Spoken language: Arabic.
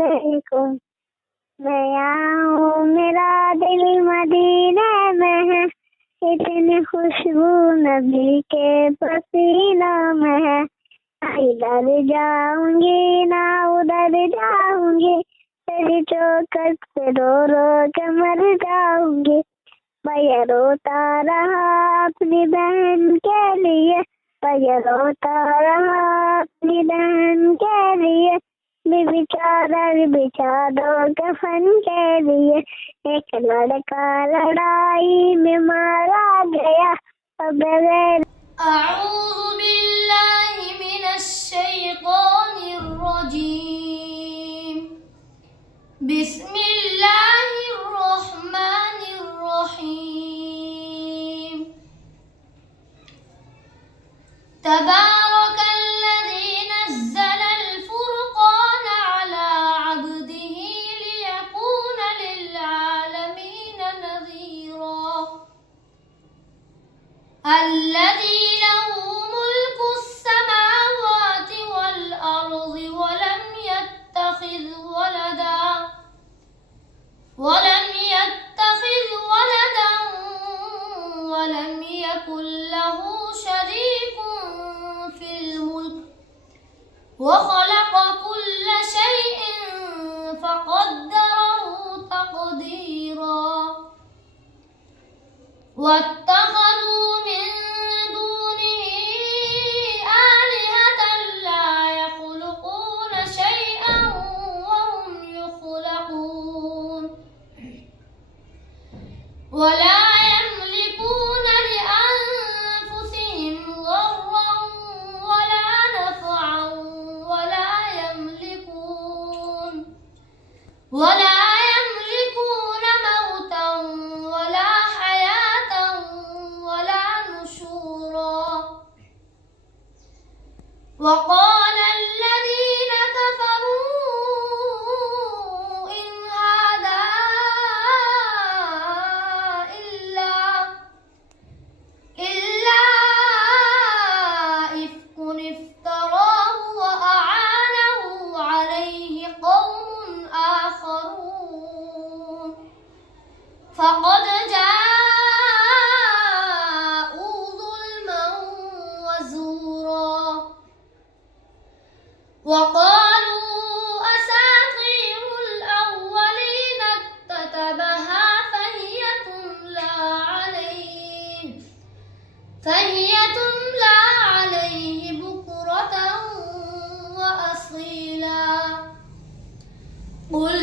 अलैकुम। मैं यहाँ हूँ, मेरा दिल मदीने में है, इतनी खुशबू नबी के पसीना में है। इधर जाऊंगी ना उधर जाऊंगी, तेरी चौखट पे रो रो के मर जाऊंगी। भैया रोता रहा अपनी बहन के लिए, भैया रोता रहा अपनी बहन के लिए। बीबी चादर बिछा दो कफन के लिए। एक लड़का लड़ाई में मारा गया, अब बगैर أعوذ بالله من الشيطان الرجيم. بسم الله الرحمن الرحيم. تبارك الذي نزل الفرقان على عبده ليكون للعالمين نذيرا. الذي له ملك السماوات والأرض ولم يتخذ ولدا ولم يكن له شريك في الملك وخلق كل شيء فقدره تقديرا. واتخذوا من دونه آلهة لا يخلقون شيئا وهم يخلقون ولا يملكون لأنفسهم ضرا ولا نفعا ولا يملكون موتا ولا حياة ولا نشورا. وقال الذين كفروا إن هذا إلا إفك افتراه وأعانه عليه قوم آخرون فقد جاءوا ظلما وزورا. وقالوا أساطير الأولين اكتتبها فهي تملى عليه بكرة وأصيلا. قل